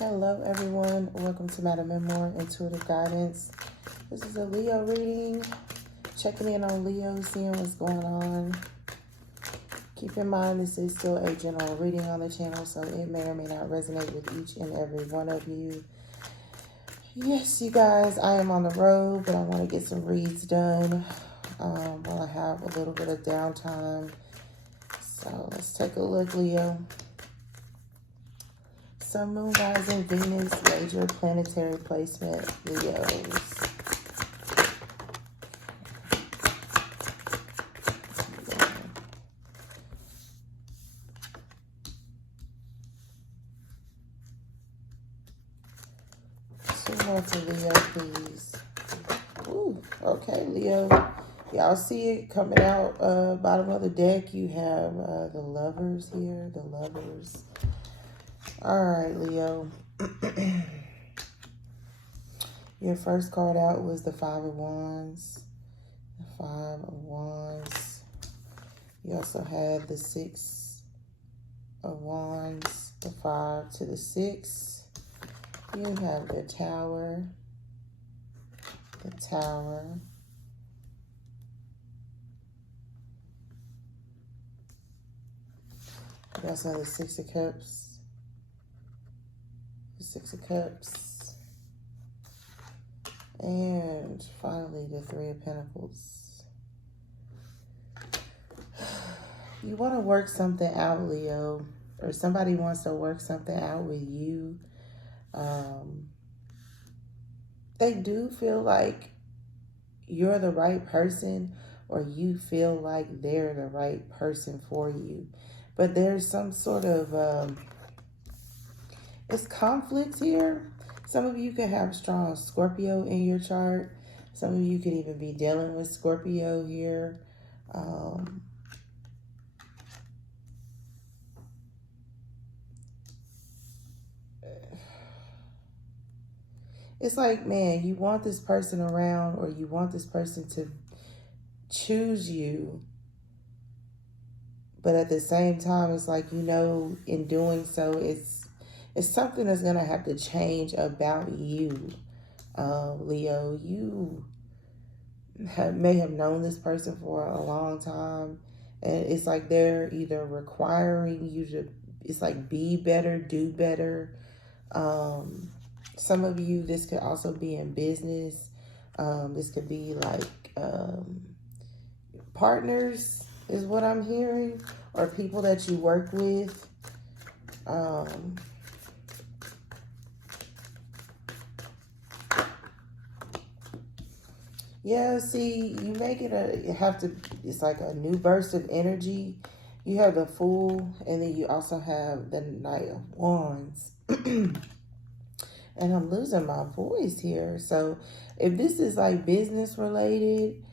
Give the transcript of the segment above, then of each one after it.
Hello everyone, welcome to MadamMemoir Intuitive Guidance. This is a Leo reading, checking in on Leo, seeing what's going on. Keep in mind this is still a general reading on the channel, so it may or may not resonate with each and every one of you. Yes, you guys, I am on the road, but I want to get some reads done while I have a little bit of downtime. So let's take a look, Leo. Sun, Moon, Rising, Venus, major planetary placement, Leos. Two more for Leo, please. Ooh, okay, Leo. Y'all see it coming out bottom of the deck. You have the Lovers here, the Lovers. All right, Leo. Your first card out was the Five of Wands. The Five of Wands. You also had the Six of Wands, the 5 to the 6. You have the Tower, the Tower. You also have the Six of Cups, the Six of Cups, and finally the Three of Pentacles. You want to work something out, Leo, or somebody wants to work something out with you. They do feel like you're the right person, or you feel like they're the right person for you. But there's some sort of, it's conflict here. Some of you could have strong Scorpio in your chart. Some of you could even be dealing with Scorpio here. It's like, man, you want this person around, or you want this person to choose you. But at the same time, it's like, you know, in doing so, it's something that's going to have to change about you, Leo. You may have known this person for a long time. And it's like they're either requiring you to, it's like be better, do better. Some of you, this could also be in business. This could be like partners is what I'm hearing, or people that you work with. Yeah, see, you make it it's like a new burst of energy. You have the Fool, and then you also have the Knight of Wands. And I'm losing my voice here. So if this is like business related,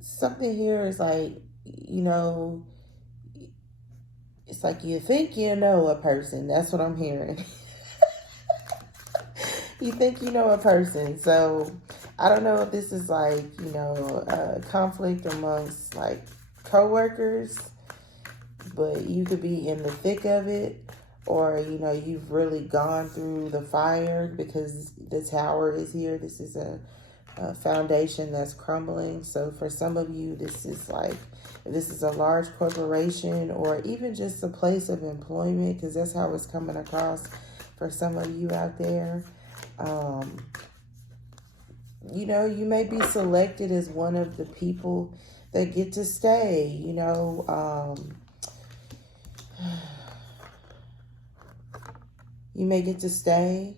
something here is like, you know, it's like you think you know a person. That's what I'm hearing. You think you know a person. So I don't know if this is like, you know, a conflict amongst like coworkers, but you could be in the thick of it. Or, you know, you've really gone through the fire because the Tower is here. This is a foundation that's crumbling. So for some of you, this is like, this is a large corporation, or even just a place of employment, because that's how it's coming across for some of you out there. You know, you may be selected as one of the people that get to stay, you know. You may get to stay.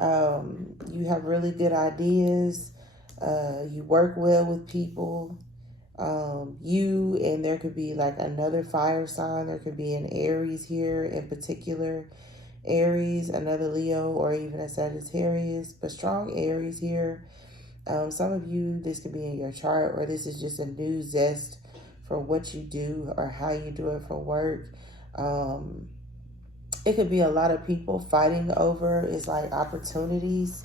You have really good ideas. You work well with people. And there could be like another fire sign. There could be an Aries here in particular. Aries, another Leo, or even a Sagittarius. But strong Aries here. Some of you, this could be in your chart, or this is just a new zest for what you do or how you do it for work. It could be a lot of people fighting over is like opportunities.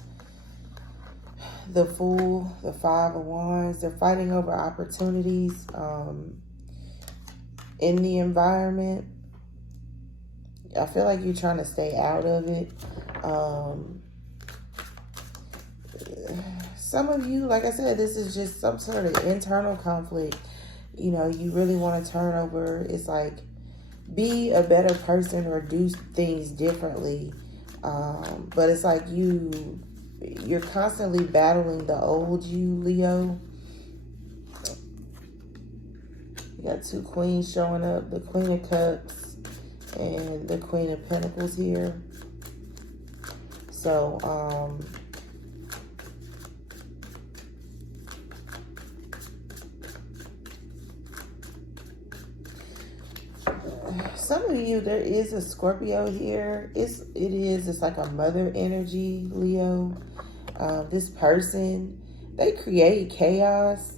The Fool, the Five of Wands, they're fighting over opportunities in the environment. I feel like you're trying to stay out of it. Some of you, like I said, this is just some sort of internal conflict. You know, you really want to turn over. It's like, be a better person or do things differently. But it's like you're constantly battling the old you, Leo. You got two queens showing up, the Queen of Cups and the Queen of Pentacles here. So, some of you, there is a Scorpio here. It's like a mother energy, Leo. This person, they create chaos.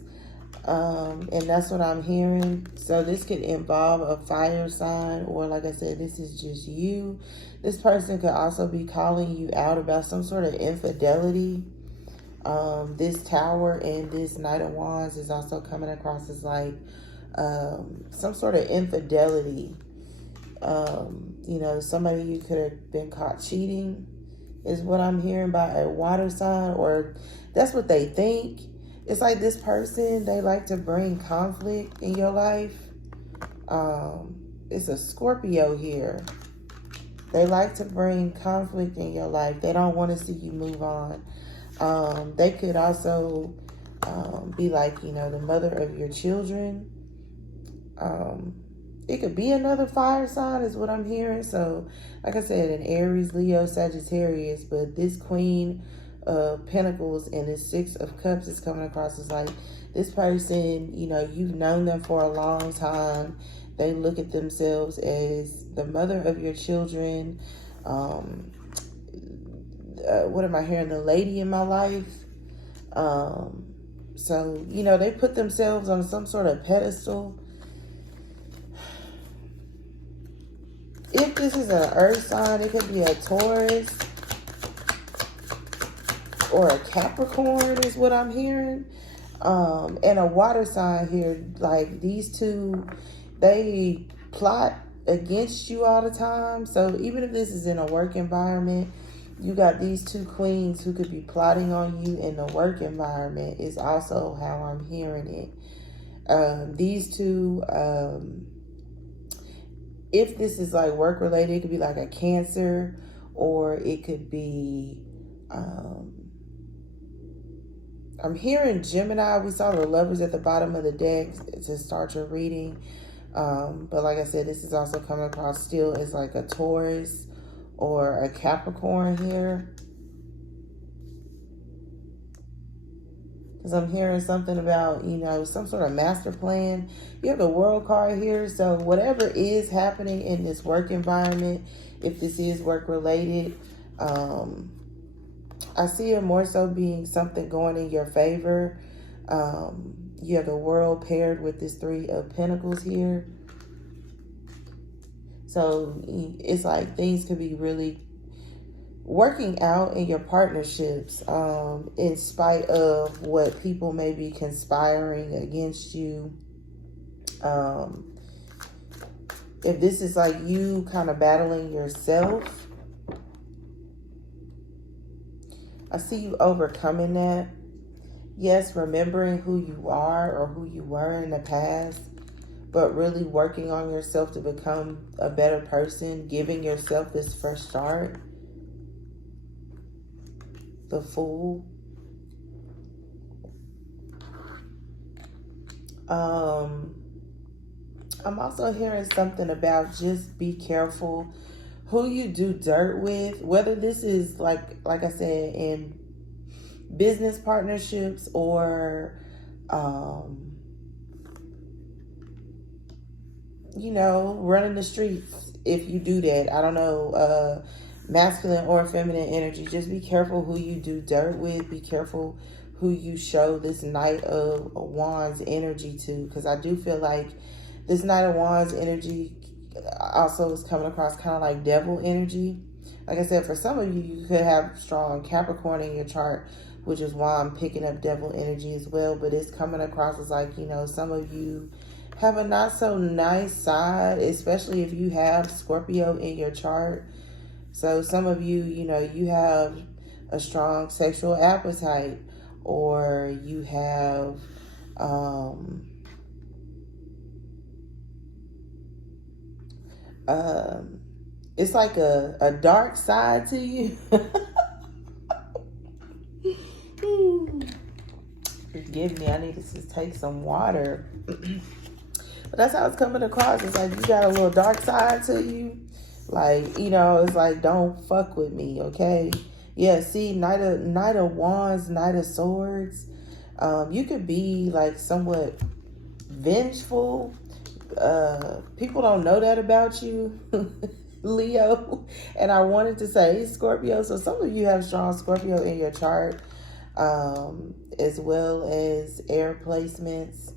And that's what I'm hearing. So this could involve a fire sign, or like I said, this is just you. This person could also be calling you out about some sort of infidelity. This Tower and this Knight of Wands is also coming across as like some sort of infidelity. You know, somebody you could have been caught cheating is what I'm hearing by a water sign, or that's what they think. It's like this person, they like to bring conflict in your life. It's a Scorpio here. They like to bring conflict in your life. They don't want to see you move on. They could also be like, you know, the mother of your children. It could be another fire sign is what I'm hearing. So, like I said, an Aries, Leo, Sagittarius. But this Queen of Pentacles and this Six of Cups is coming across as like this person, you know, you've known them for a long time. They look at themselves as the mother of your children. What am I hearing? The lady in my life. So, you know, they put themselves on some sort of pedestal. If this is an earth sign, it could be a Taurus or a Capricorn is what I'm hearing. And a water sign here. Like these two, they plot against you all the time. So even if this is in a work environment, you got these two queens who could be plotting on you in the work environment is also how I'm hearing it. These two, if this is like work related, it could be like a Cancer, or it could be, I'm hearing Gemini. We saw the Lovers at the bottom of the deck to start your reading. But like I said, this is also coming across still as like a Taurus or a Capricorn here. Because I'm hearing something about, you know, some sort of master plan. You have the World card here. So whatever is happening in this work environment, if this is work related, I see it more so being something going in your favor. You have the World paired with this Three of Pentacles here. So it's like things could be really working out in your partnerships, in spite of what people may be conspiring against you. If this is like you kind of battling yourself, I see you overcoming that. Yes, remembering who you are or who you were in the past, but really working on yourself to become a better person, giving yourself this fresh start. The Fool. I'm also hearing something about just be careful who you do dirt with, whether this is like I said, in business partnerships or you know, running the streets. If you do that, I don't know, masculine or feminine energy, just be careful who you do dirt with. Be careful who you show this Knight of Wands energy to, because I do feel like this Knight of Wands energy also is coming across kind of like devil energy. Like I said, for some of you, you could have strong Capricorn in your chart, which is why I'm picking up devil energy as well. But it's coming across as like, you know, some of you have a not so nice side, especially if you have Scorpio in your chart. So some of you, you know, you have a strong sexual appetite, or you have um, it's like a dark side to you. Forgive me, I need to just take some water. But that's how it's coming across. It's like you got a little dark side to you. Like, you know, it's like, don't fuck with me, okay? Yeah, see, Knight of Wands, Knight of Swords. You could be like somewhat vengeful. People don't know that about you, Leo. And I wanted to say Scorpio. So some of you have strong Scorpio in your chart, as well as air placements.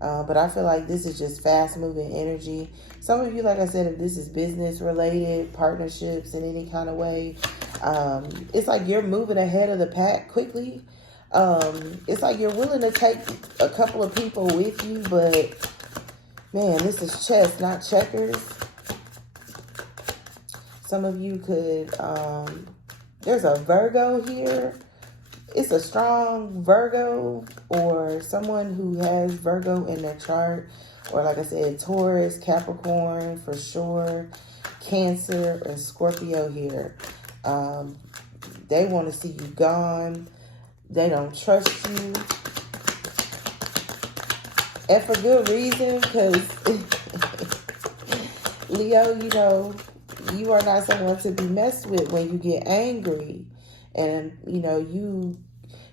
But I feel like this is just fast moving energy. Some of you, like I said, if this is business related, partnerships in any kind of way, it's like you're moving ahead of the pack quickly. It's like you're willing to take a couple of people with you, but man, this is chess, not checkers. Some of you could, there's a Virgo here. It's a strong Virgo, or someone who has Virgo in their chart, or like I said, Taurus, Capricorn for sure, Cancer, and Scorpio here. They want to see you gone. They don't trust you. And for good reason, because Leo, you know, you are not someone to be messed with when you get angry. And, you know, you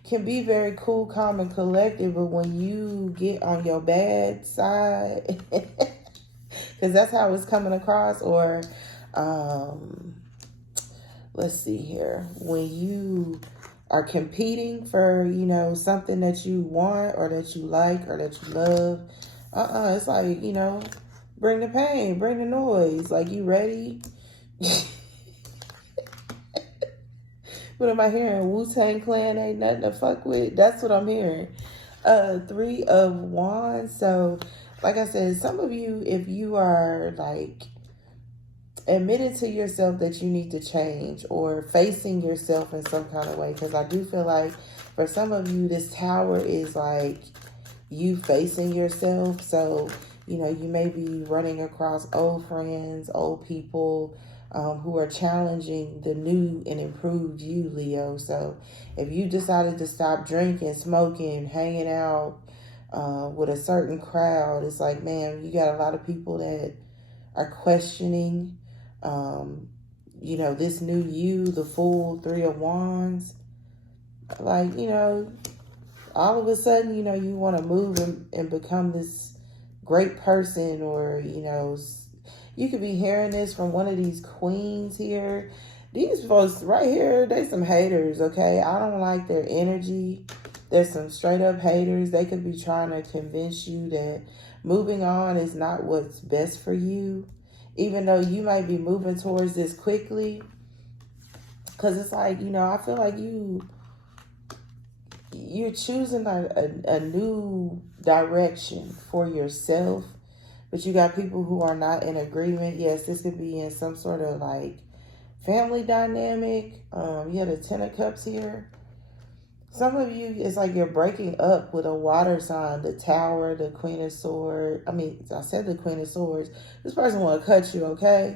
can be very cool, calm, and collected, but when you get on your bad side, because that's how it's coming across, or, let's see here, when you are competing for, you know, something that you want, or that you like, or that you love, it's like, you know, bring the pain, bring the noise, like, you ready? What am I hearing? Wu-Tang Clan ain't nothing to fuck with. That's what I'm hearing. 3 of Wands. So, like I said, some of you, if you are like admitting to yourself that you need to change, or facing yourself in some kind of way, because I do feel like for some of you, this tower is like you facing yourself. So, you know, you may be running across old friends, old people, who are challenging the new and improved you, Leo. So if you decided to stop drinking, smoking, hanging out with a certain crowd, it's like, man, you got a lot of people that are questioning, you know, this new you, the Fool, 3 of Wands. Like, you know, all of a sudden, you know, you want to move and become this great person, or, you know, you could be hearing this from one of these queens here. These folks right here, they some haters, okay? I don't like their energy. There's some straight up haters. They could be trying to convince you that moving on is not what's best for you, even though you might be moving towards this quickly. Because it's like, you know, I feel like you're choosing a new direction for yourself. But you got people who are not in agreement. Yes, this could be in some sort of like family dynamic. You have the 10 of Cups here. Some of you, it's like you're breaking up with a water sign. The Tower, the Queen of Swords. I said the Queen of Swords. This person want to cut you, okay?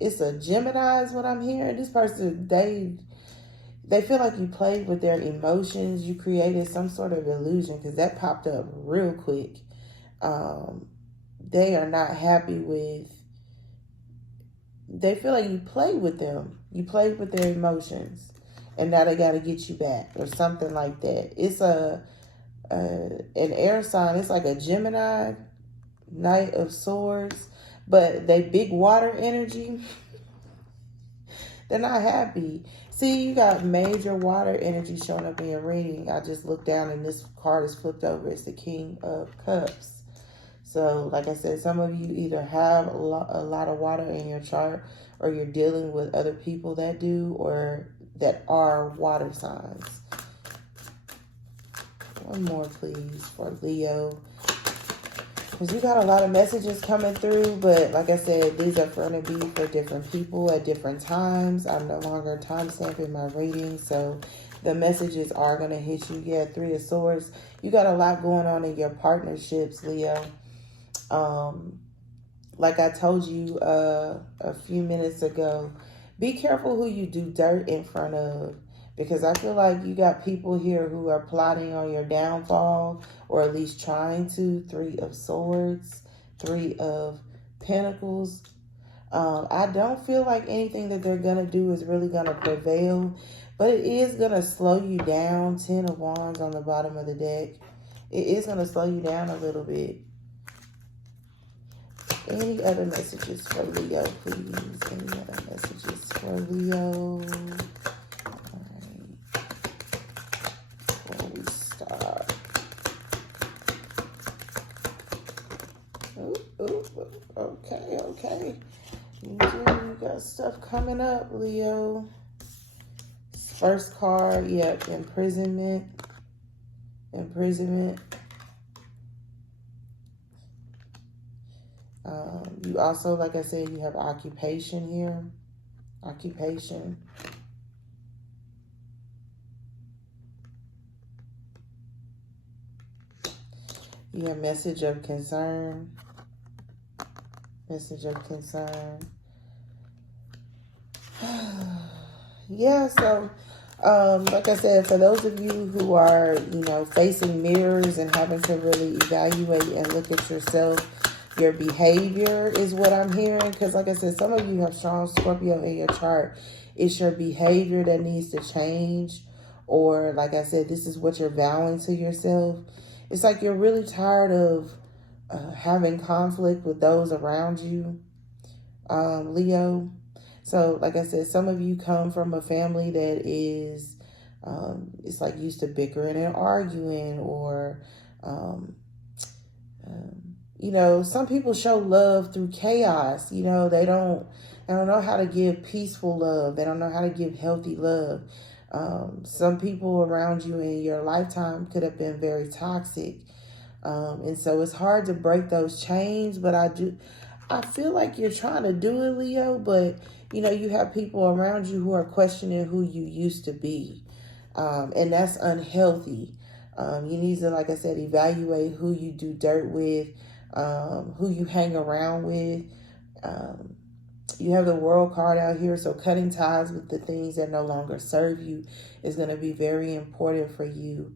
It's a Gemini is what I'm hearing. This person, they feel like you played with their emotions. You created some sort of illusion, because that popped up real quick. They are not happy with, they feel like you played with them. You played with their emotions, and now they got to get you back, or something like that. It's an air sign. It's like a Gemini, Knight of Swords, but they big water energy. They're not happy. See, you got major water energy showing up in your reading. I just looked down and this card is flipped over. It's the King of Cups. So, like I said, some of you either have a lot of water in your chart, or you're dealing with other people that do, or that are water signs. One more, please, for Leo. Because you got a lot of messages coming through, but like I said, these are going to be for different people at different times. I'm no longer time stamping my reading, so the messages are going to hit you. Yeah, Three of Swords. You got a lot going on in your partnerships, Leo. Like I told you a few minutes ago, be careful who you do dirt in front of, because I feel like you got people here who are plotting on your downfall, or at least trying to. Three of Swords, Three of Pentacles. I don't feel like anything that they're going to do is really going to prevail, but it is going to slow you down. Ten of Wands on the bottom of the deck. It is going to slow you down a little bit. Any other messages for Leo, please? Any other messages for Leo? Alright. Before we start. Okay. You got stuff coming up, Leo. First card, yep, imprisonment. You also, like I said, you have occupation here. Occupation. You have message of concern. Message of concern. Yeah, so like I said, for those of you who are, facing mirrors and having to really evaluate and look at yourself, your behavior is what I'm hearing. Because like I said, some of you have strong Scorpio in your chart. It's your behavior that needs to change. Or like I said, this is what you're vowing to yourself. It's like you're really tired of having conflict with those around you, Leo. So like I said, some of you come from a family that is, it's like used to bickering and arguing, or, some people show love through chaos. They don't know how to give peaceful love. They don't know how to give healthy love. Some people around you in your lifetime could have been very toxic. And so it's hard to break those chains, but I feel like you're trying to do it, Leo, but you have people around you who are questioning who you used to be. And that's unhealthy. You need to, like I said, evaluate who you do dirt with, who you hang around with. You have the World card out here, so cutting ties with the things that no longer serve you is going to be very important for you.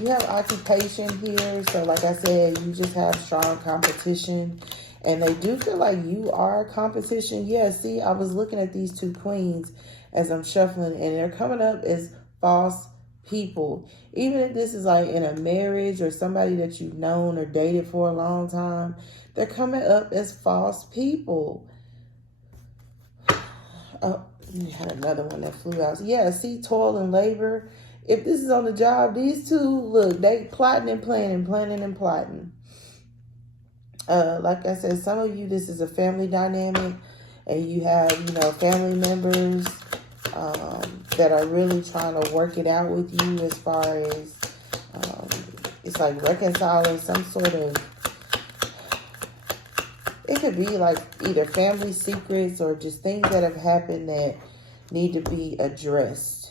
You have occupation here, so like I said, you just have strong competition, and they do feel like you are competition. Yeah, see, I was looking at these two queens as I'm shuffling, and they're coming up as false people. Even if this is like in a marriage or somebody that you've known or dated for a long time, they're coming up as false people. Oh, you had another one that flew out. Yeah, see, toil and labor. If this is on the job, these two, look, they plotting and planning. Like I said, some of you, this is a family dynamic, and you have, family members that are really trying to work it out with you, as far as it's like reconciling some sort of, it could be like either family secrets or just things that have happened that need to be addressed.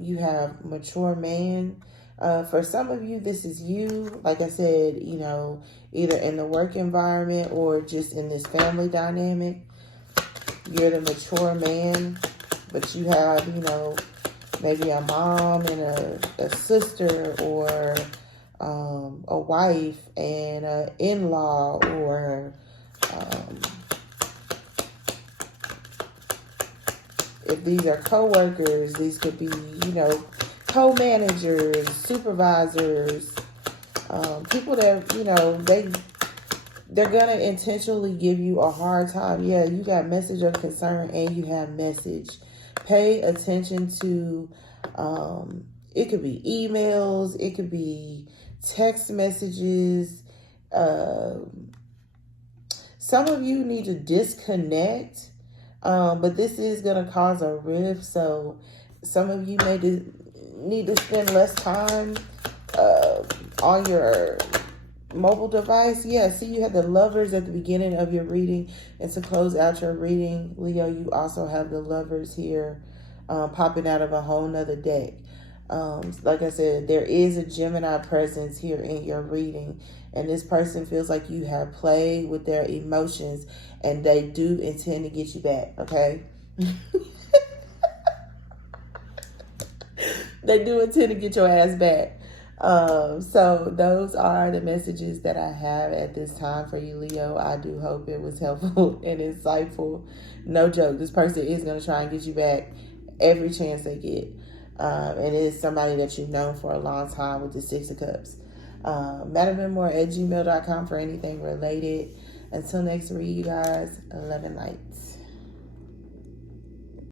You have mature man. For some of you, this is you. Like I said, either in the work environment or just in this family dynamic. You're the mature man, but you have, maybe a mom and a sister, or a wife and an in-law, or if these are co-workers, these could be, co-managers, supervisors, people that, they're going to intentionally give you a hard time. Yeah, you got message of concern and you have message. Pay attention to, it could be emails, it could be text messages. Some of you need to disconnect, but this is going to cause a rift. So some of you may need to spend less time on your mobile device. Yeah, see, you have the Lovers at the beginning of your reading, and to close out your reading, Leo, you also have the Lovers here popping out of a whole nother deck. Like I said, there is a Gemini presence here in your reading, and this person feels like you have played with their emotions, and they do intend to get you back, okay? They do intend to get your ass back. So those are the messages that I have at this time for you, Leo. I do hope it was helpful and insightful. No joke, this person is going to try and get you back every chance they get. And it is somebody that you've known for a long time with the Six of Cups. MadamMemoir@gmail.com for anything related. Until next read, you guys, love and light.